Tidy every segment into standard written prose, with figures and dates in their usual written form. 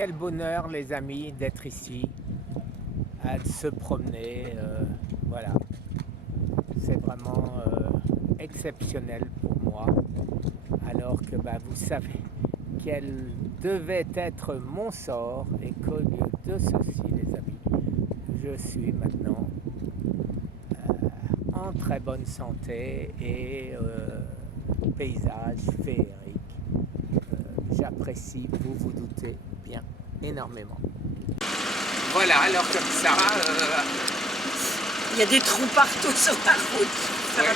quel bonheur les amis d'être ici, de se promener, voilà. C'est vraiment exceptionnel pour moi, alors que vous savez quel devait être mon sort et qu'au lieu de ceci les amis, je suis maintenant en très bonne santé et paysage féerique. J'apprécie, vous vous doutez bien, énormément. Voilà, alors comme ça... il y a des trous partout sur la route. Ouais,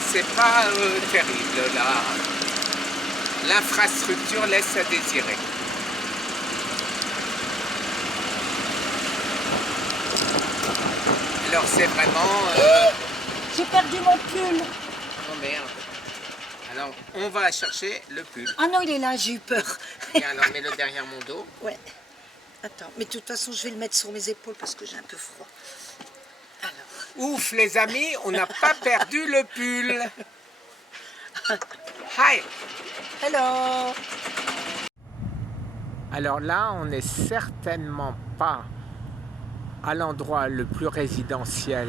c'est pas terrible, là. L'infrastructure laisse à désirer. Alors c'est vraiment... J'ai perdu mon pull. Oh merde. Alors on va chercher le pull. Ah non, il est là, j'ai eu peur. Et alors mets-le derrière mon dos. Ouais. Attends, mais de toute façon je vais le mettre sur mes épaules parce que j'ai un peu froid. Alors. Ouf les amis, on n'a pas perdu le pull. Hi. Hello. Alors là, on n'est certainement pas à l'endroit le plus résidentiel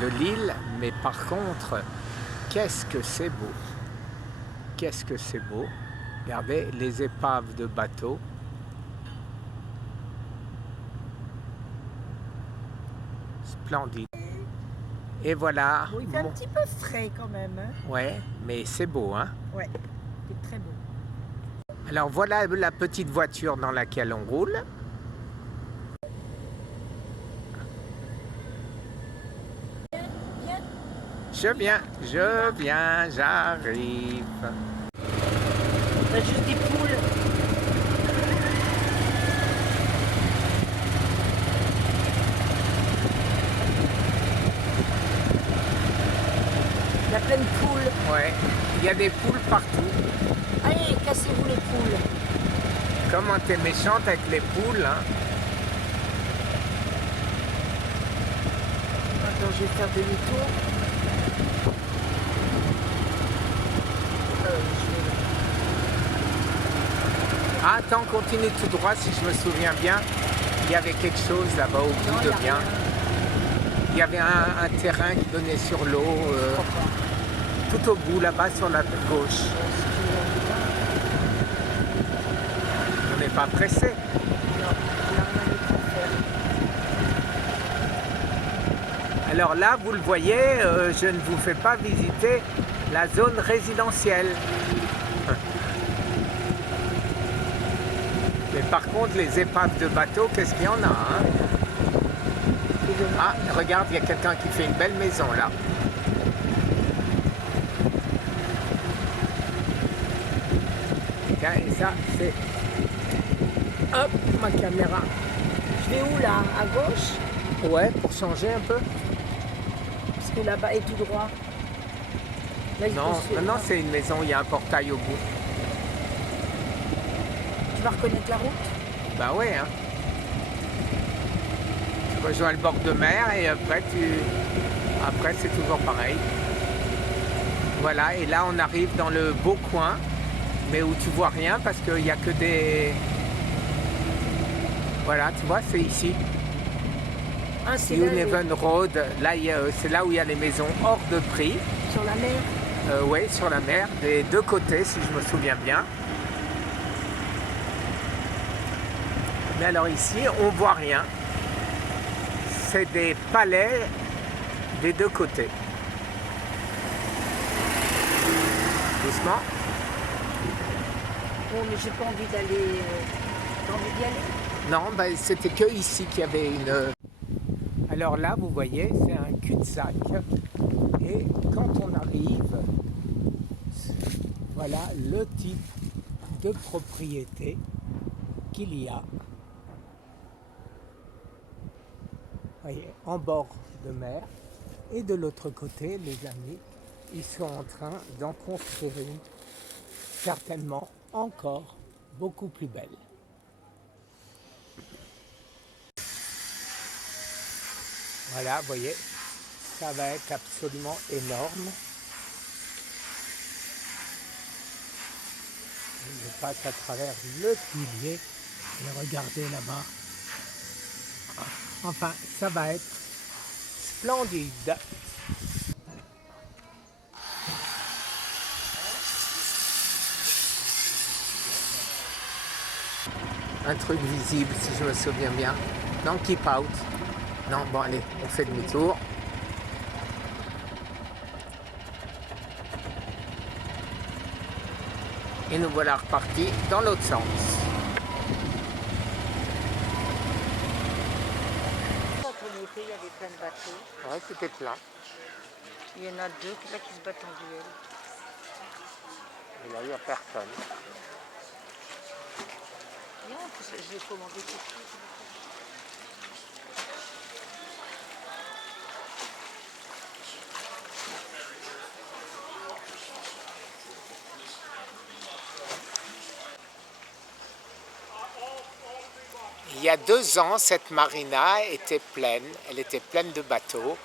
de l'île, mais par contre, qu'est-ce que c'est beau! Qu'est-ce que c'est beau! Regardez les épaves de bateaux. Splendide. Et voilà. Bon, il fait un petit peu frais quand même. Hein. Ouais, mais c'est beau, hein? Ouais, c'est très beau. Alors voilà la petite voiture dans laquelle on roule. Je viens, j'arrive. On a juste des poules. Il y a plein de poules. Ouais, il y a des poules partout. Allez, cassez-vous les poules. Comment t'es méchante avec les poules, hein? Attends, je vais faire demi-tour. Ah, attends, continue tout droit, si je me souviens bien. Il y avait quelque chose là-bas au bout de bien. Il y avait un terrain qui donnait sur l'eau, tout au bout là-bas sur la gauche. On n'est pas pressé. Alors là, vous le voyez, je ne vous fais pas visiter la zone résidentielle. Mais par contre, les épaves de bateau, qu'est-ce qu'il y en a, hein? Ah, regarde, il y a quelqu'un qui fait une belle maison, là. Tiens, et ça, c'est... Hop, ma caméra. Je vais où là? À gauche? Ouais, pour changer un peu. Parce que là-bas est tout droit. Là, Non, c'est une maison, il y a un portail au bout. Tu vas reconnaître la route? Bah ouais, hein. Tu rejoins le bord de mer et après c'est toujours pareil. Voilà, et là on arrive dans le beau coin, mais où tu vois rien parce qu'il n'y a que des... Voilà, tu vois, c'est ici. Ah, c'est Uneven Road, là c'est là où il y a les maisons hors de prix. sur la mer? Oui, sur la mer, des deux côtés si je me souviens bien. Mais alors ici, on voit rien. C'est des palais des deux côtés. Doucement. Bon, mais j'ai pas envie d'aller... T'as envie d'y aller? Non, c'était que ici qu'il y avait une... Alors là, vous voyez, c'est un cul-de-sac. Et quand on arrive, voilà le type de propriété qu'il y a. Voyez, en bord de mer. Et de l'autre côté, les amis, ils sont en train d'en construire une, certainement encore beaucoup plus belle. Voilà, vous voyez, ça va être absolument énorme. Je passe à travers le pilier Et regardez là-bas. Enfin, ça va être splendide. Un truc visible, si je me souviens bien. Non, keep out. Non, bon allez, on fait demi-tour. Et nous voilà repartis dans l'autre sens. Quand on y était, il y avait plein de bateaux. Ouais, c'était plein. Il y en a deux là, qui se battent en duel. Et là, il n'y a personne. Bien, je vais commander quelque chose. Il y a 2 ans, cette marina était pleine. Elle était pleine de bateaux.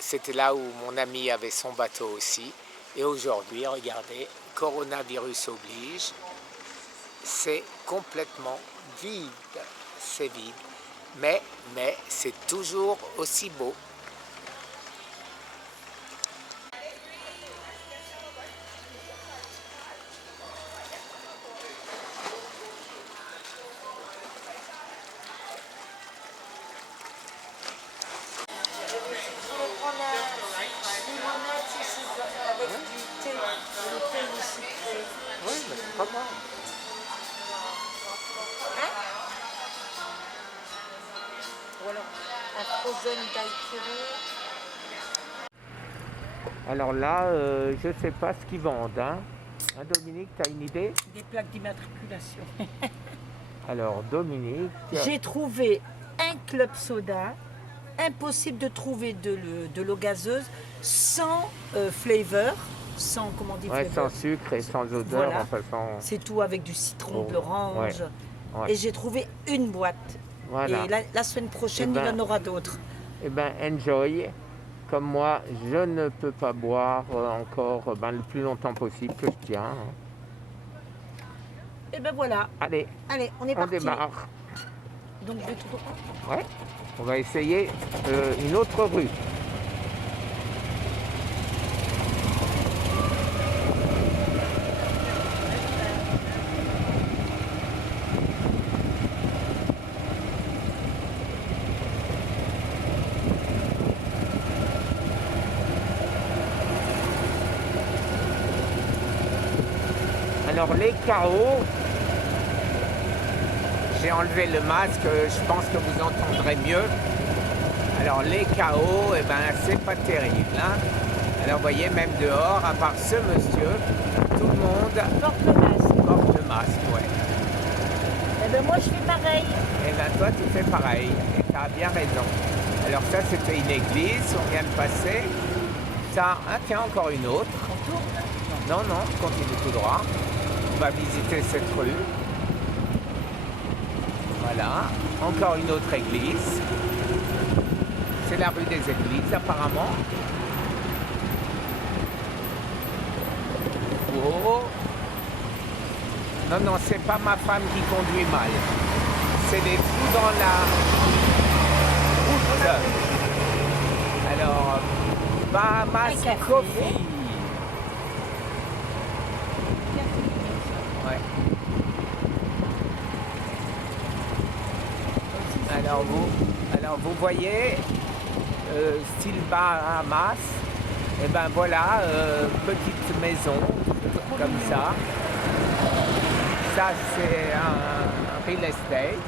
C'était là où mon ami avait son bateau aussi. Et aujourd'hui, regardez, coronavirus oblige, c'est complètement vide. C'est vide. Mais c'est toujours aussi beau. Avec du thé, le thé du sucré. Oui, mais c'est pas mal. Ou alors un frozen daiquiri. Alors là, je ne sais pas ce qu'ils vendent. Hein, Dominique, tu as une idée? Des plaques d'immatriculation. Alors, Dominique... J'ai trouvé un club soda. Impossible de trouver de l'eau gazeuse sans flavor, sans, comment on dit, Ouais, flavor. sans sucre et sans odeur, Voilà. enfin sans... C'est tout avec du citron, Oh, de l'orange. ouais. Et j'ai trouvé une boîte. Voilà. Et la semaine prochaine, Eh ben, il y en aura d'autres. Eh bien, enjoy. Comme moi, je ne peux pas boire encore le plus longtemps possible que je tiens. Hein. Et ben voilà. Allez, Allez, on est on parti. démarre. Donc je vais tout droit. Ouais. On va essayer une autre rue. Alors les chaos, j'ai enlevé le masque, je pense que vous entendrez mieux. Alors les chaos, c'est pas terrible. Hein. Alors vous voyez, même dehors, à part ce monsieur, tout le monde Porte le masque. porte le masque. Ouais. Et ben moi je fais pareil. Et bien toi tu fais pareil, et tu as bien raison. Alors ça c'était une église, on vient de passer. Ça, tiens, encore une autre. On tourne. Non, continue tout droit. On va visiter cette rue. Voilà, encore une autre église. C'est la rue des églises apparemment. Oh. Non, c'est pas ma femme qui conduit mal. C'est des fous dans la route. Alors, Bahamas Coffee. Ouais. Alors vous voyez, style Bahamas, et ben voilà, petite maison, comme ça. Ça c'est un real estate.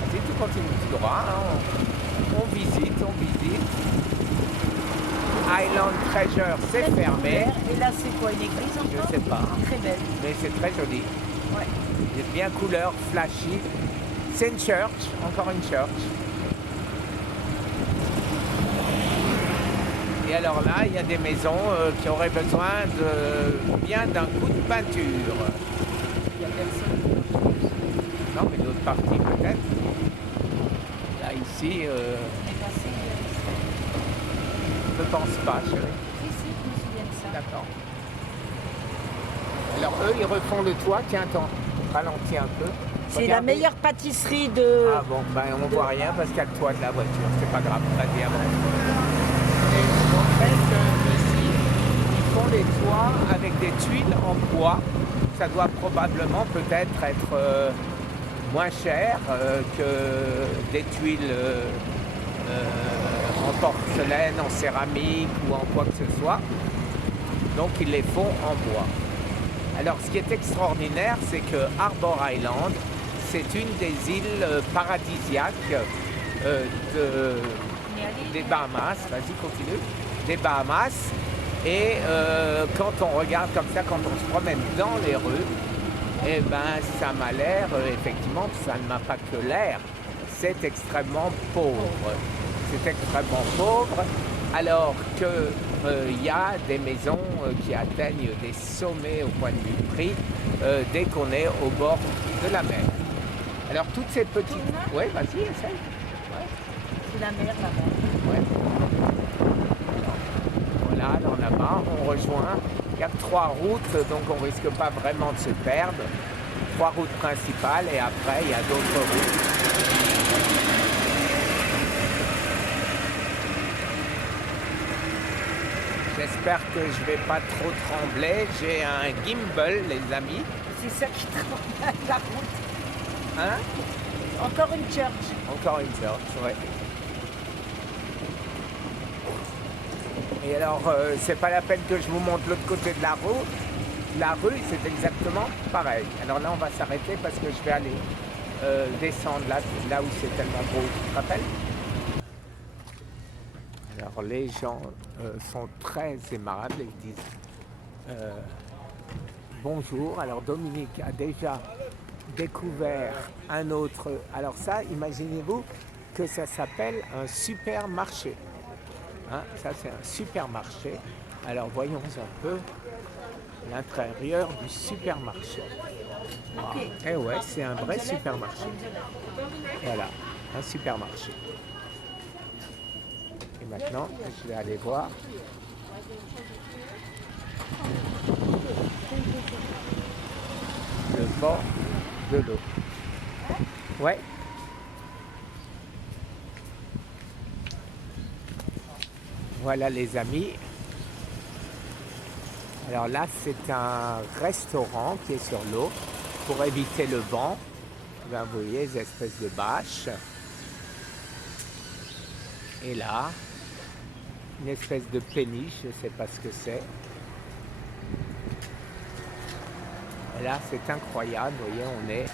Vas-y, tu continues tout droit, hein. On visite. Island Treasure, c'est fermé. Et là c'est quoi, une église encore? Je sais pas. Très belle. Mais c'est très joli. Ouais. C'est bien couleur, flashy. C'est une church, encore une church. Et alors là, il y a des maisons qui auraient besoin bien d'un coup de peinture. Il y a personne. Non, mais d'autres parties peut-être. Là, ici, On est passé. je ne pense pas, chérie. Ici, je me souviens de ça. D'accord. Alors eux, ils refont le toit. Tiens, attends. Ralentis un peu. C'est la Regardez. meilleure pâtisserie de... Ah bon, ben on voit rien parce qu'il y a le toit de la voiture, c'est pas grave, vas-y avance. Et en fait, ici, ils font les toits avec des tuiles en bois. Ça doit probablement peut-être être moins cher que des tuiles en porcelaine, en céramique ou en quoi que ce soit. Donc ils les font en bois. Alors ce qui est extraordinaire, c'est que Harbour Island, c'est une des îles paradisiaques des Bahamas. Vas-y, continue. Des Bahamas. Et quand on regarde comme ça, quand on se promène dans les rues, eh ben, ça m'a l'air, effectivement, ça ne m'a pas que l'air, c'est extrêmement pauvre. C'est extrêmement pauvre, alors qu'il y a des maisons qui atteignent des sommets au point de vue prix dès qu'on est au bord de la mer. Alors toutes ces petites... Oui, vas-y, essaye. Ouais. C'est la mer là-bas. Ouais. Voilà, alors là-bas, on rejoint. Il y a 3 routes, donc on risque pas vraiment de se perdre. 3 routes principales et après, il y a d'autres routes. J'espère que je vais pas trop trembler. J'ai un gimbal, les amis. C'est ça qui travaille la route. Hein? Encore une church. Encore une church, ouais. Et alors, c'est pas la peine que je vous montre l'autre côté de la rue. La rue, c'est exactement pareil. Alors là, on va s'arrêter parce que je vais aller descendre là où c'est tellement beau. Tu te rappelles? Alors, les gens sont très aimables. Ils disent bonjour. Alors, Dominique a déjà découvert un autre. Alors ça, imaginez-vous que ça s'appelle un supermarché. Hein, ça, c'est un supermarché. Alors, voyons un peu l'intérieur du supermarché. Ah, et ouais, c'est un vrai supermarché. Voilà, un supermarché. Et maintenant, je vais aller voir. Le bord de l'eau. Ouais. Voilà les amis. Alors là, c'est un restaurant qui est sur l'eau pour éviter le vent. Ben, vous voyez, les espèces de bâches. Et là, une espèce de péniche, je ne sais pas ce que c'est. Et là, c'est incroyable, vous voyez, on est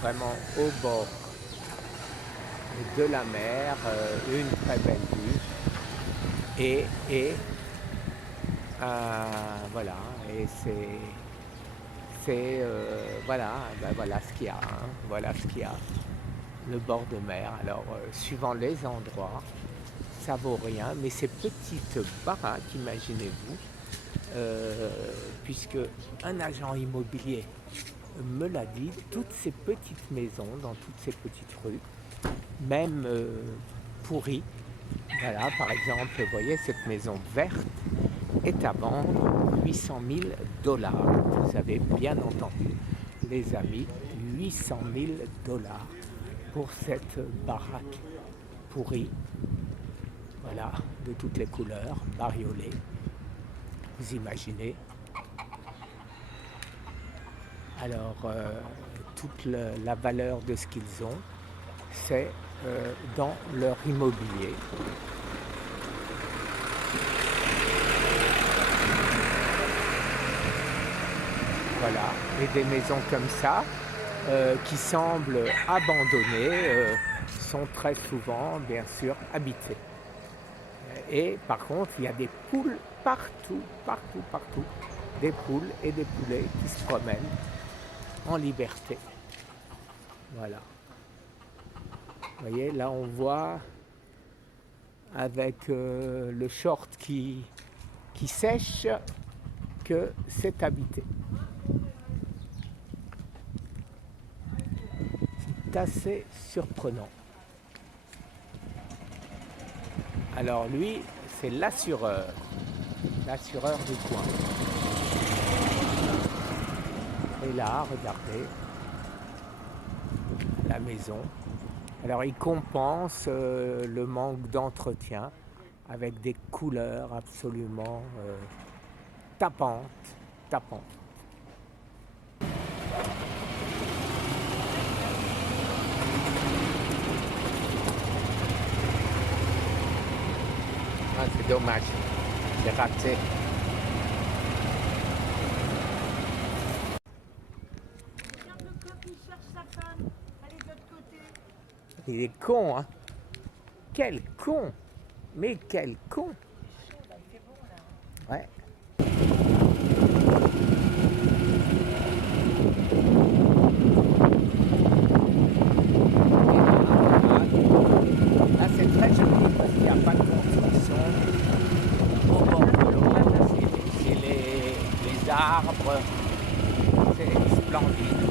vraiment au bord de la mer, une très belle vue. Et voilà, et voilà, ben voilà ce qu'il y a, hein, voilà ce qu'il y a, le bord de mer. Alors, suivant les endroits, ça vaut rien, mais ces petites baraques, imaginez-vous, puisque un agent immobilier me l'a dit, toutes ces petites maisons dans toutes ces petites rues, même pourries, voilà, par exemple, vous voyez, cette maison verte est à vendre 800 000 $. Vous avez bien entendu, les amis, 800 000 $ pour cette baraque pourrie, voilà, de toutes les couleurs, bariolée. Vous imaginez. Alors, toute la valeur de ce qu'ils ont, c'est dans leur immobilier. Voilà, et des maisons comme ça, qui semblent abandonnées, sont très souvent, bien sûr, habitées. Et par contre, il y a des poules partout, partout, partout. Des poules et des poulets qui se promènent en liberté. Voilà. Vous voyez, là on voit avec le short qui sèche que c'est habité. C'est assez surprenant. Alors lui, c'est l'assureur du coin. Et là, regardez, maison. Alors il compense le manque d'entretien avec des couleurs absolument tapantes, tapantes. Ah, c'est dommage, j'ai raté. Regarde le coq, il cherche sa femme. Elle est de l'autre côté. Il est con, hein? Quel con! Mais quel con! Chaud, là, il fait bon, là. Ouais. Là, c'est très joli parce qu'il n'y a pas de construction au bord de l'eau. C'est les arbres. C'est splendide.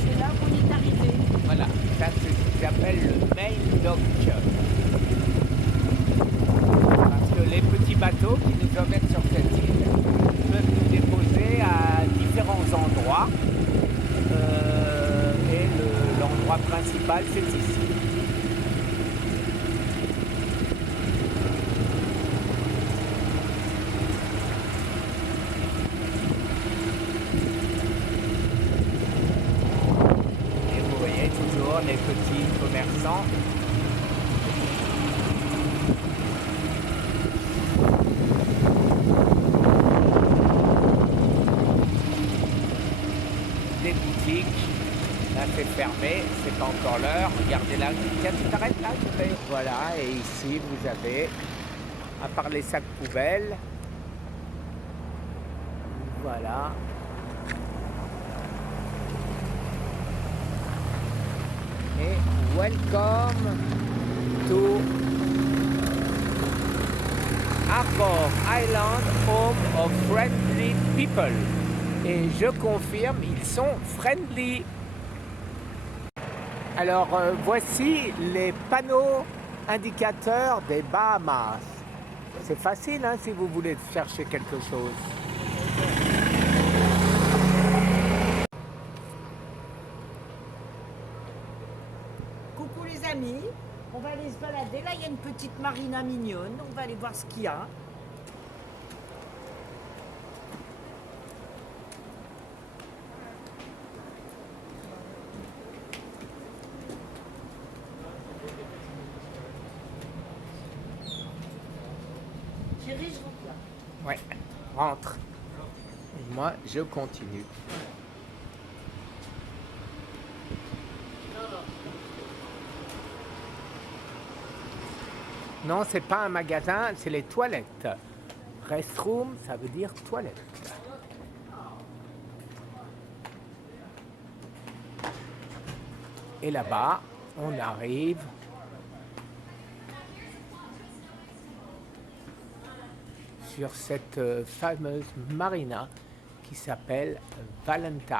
C'est là qu'on est arrivé. Voilà, ça c'est ce qu'ils appellent le main dock. Parce que les petits bateaux qui nous emmènent sur cette île peuvent nous déposer à différents endroits. Et l'endroit principal, c'est ici. Et vous voyez toujours les petits commerçants. Des boutiques. Là c'est fermé, c'est pas encore l'heure. Regardez là, tiens, tu t'arrêtes là, je vais. Voilà, et ici vous avez, à part les sacs poubelles, voilà. Et welcome to Arbor Island, home of friendly people. Et je confirme, ils sont friendly. Alors voici les panneaux indicateurs des Bahamas. C'est facile hein, si vous voulez chercher quelque chose. Coucou les amis, on va aller se balader. Là, il y a une petite marina mignonne. On va aller voir ce qu'il y a. Chérie, je rentre là. Ouais, rentre. Et moi, je continue. Non, c'est pas un magasin, c'est les toilettes. Restroom, ça veut dire toilette. Et là-bas, on arrive sur cette fameuse marina qui s'appelle Valentine.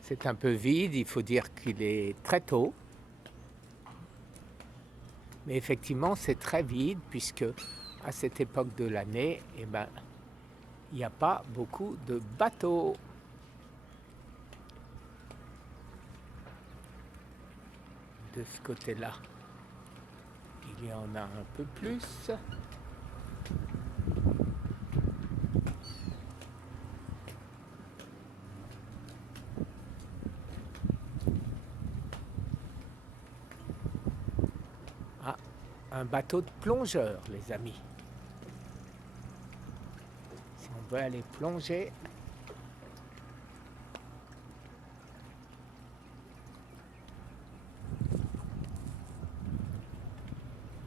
C'est un peu vide, il faut dire qu'il est très tôt. Mais effectivement, c'est très vide puisque à cette époque de l'année, eh ben, il n'y a pas beaucoup de bateaux. De ce côté-là, il y en a un peu plus. Ah, un bateau de plongeur, les amis. Si on veut aller plonger.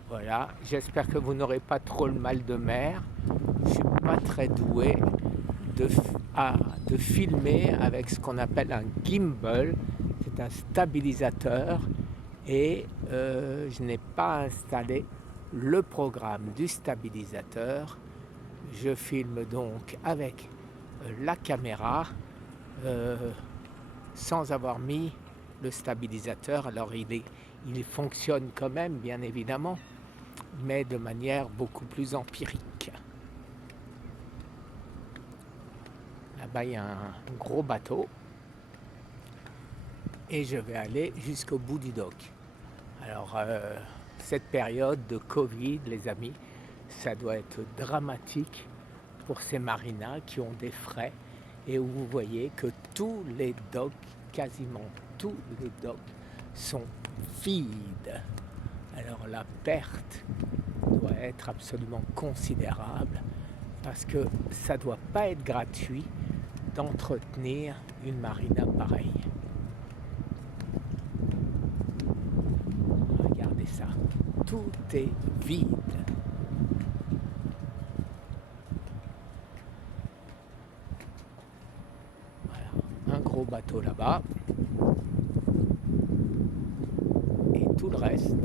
Voilà, j'espère que vous n'aurez pas trop le mal de mer. Je ne suis pas très doué. de filmer avec ce qu'on appelle un gimbal. C'est un stabilisateur et je n'ai pas installé le programme du stabilisateur. Je filme donc avec la caméra sans avoir mis le stabilisateur. Alors il fonctionne quand même, bien évidemment, mais de manière beaucoup plus empirique. Là-bas, il y a un gros bateau et je vais aller jusqu'au bout du dock. Alors, cette période de Covid, les amis, ça doit être dramatique pour ces marinas qui ont des frais et où vous voyez que tous les docks, quasiment tous les docks, sont vides. Alors la perte doit être absolument considérable parce que ça ne doit pas être gratuit d'entretenir une marina pareille. Regardez ça, tout est vide. Voilà, un gros bateau là-bas et tout le reste.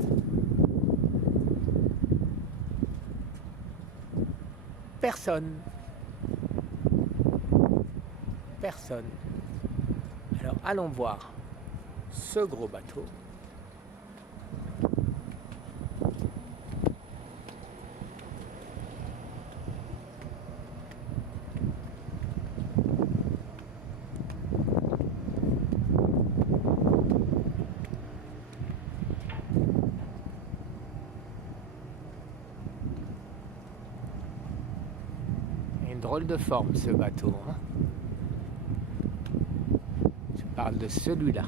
Personne. Personne. Alors allons voir ce gros bateau. Une drôle de forme ce bateau, hein. Je parle de celui-là.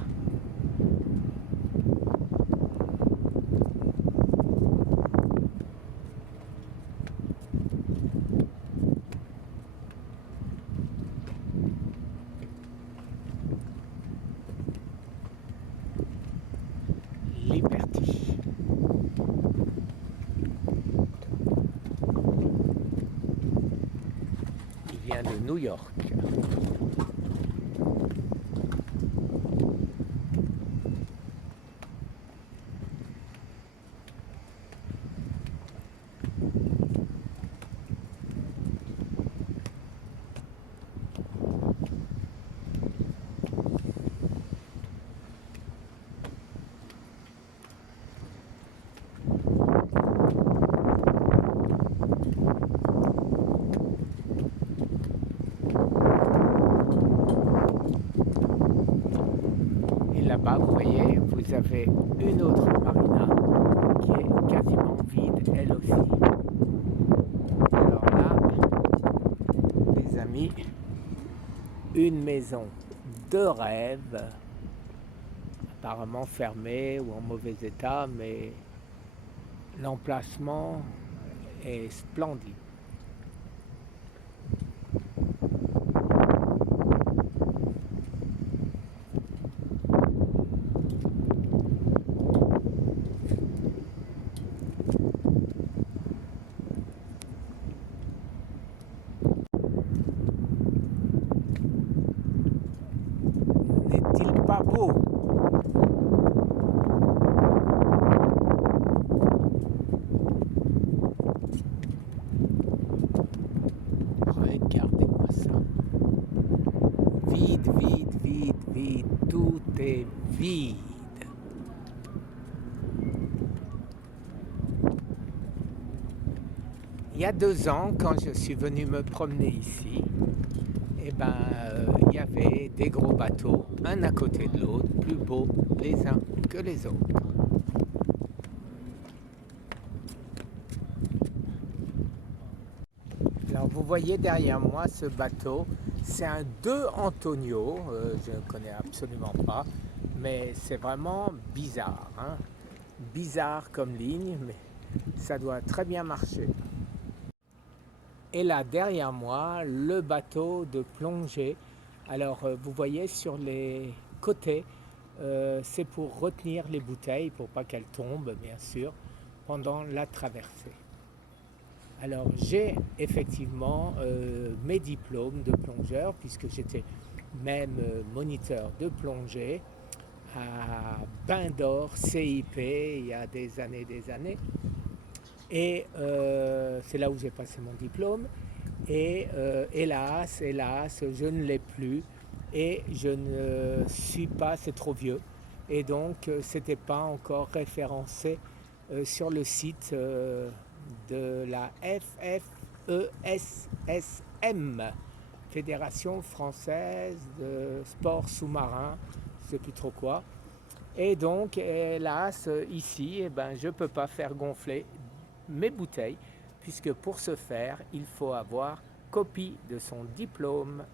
Liberty. Il vient de New York. Là-bas, vous voyez, vous avez une autre marina qui est quasiment vide, elle aussi. Alors là, les amis, une maison de rêve, apparemment fermée ou en mauvais état, mais l'emplacement est splendide. N'est-il pas beau? Regardez-moi ça. Vide, vide, vide, vide. Tout est vide. Il y a 2 ans, quand je suis venu me promener ici, il y avait des gros bateaux, un à côté de l'autre, plus beaux les uns que les autres. Alors vous voyez derrière moi ce bateau, c'est un De Antonio, je ne connais absolument pas, mais c'est vraiment bizarre, hein. Bizarre comme ligne, mais ça doit très bien marcher. Et là derrière moi, le bateau de plongée. Alors vous voyez sur les côtés, c'est pour retenir les bouteilles, pour pas qu'elles tombent bien sûr, pendant la traversée. Alors j'ai effectivement mes diplômes de plongeur puisque j'étais même moniteur de plongée à Bain d'Or CIP il y a des années. Et c'est là où j'ai passé mon diplôme. Et hélas, je ne l'ai plus et je ne suis pas, c'est trop vieux. Et donc, c'était pas encore référencé sur le site de la FFESSM, Fédération française de sport sous-marin, je ne sais plus trop quoi. Et donc, hélas, ici, eh ben, je ne peux pas faire gonfler mes bouteilles, puisque pour ce faire, il faut avoir copie de son diplôme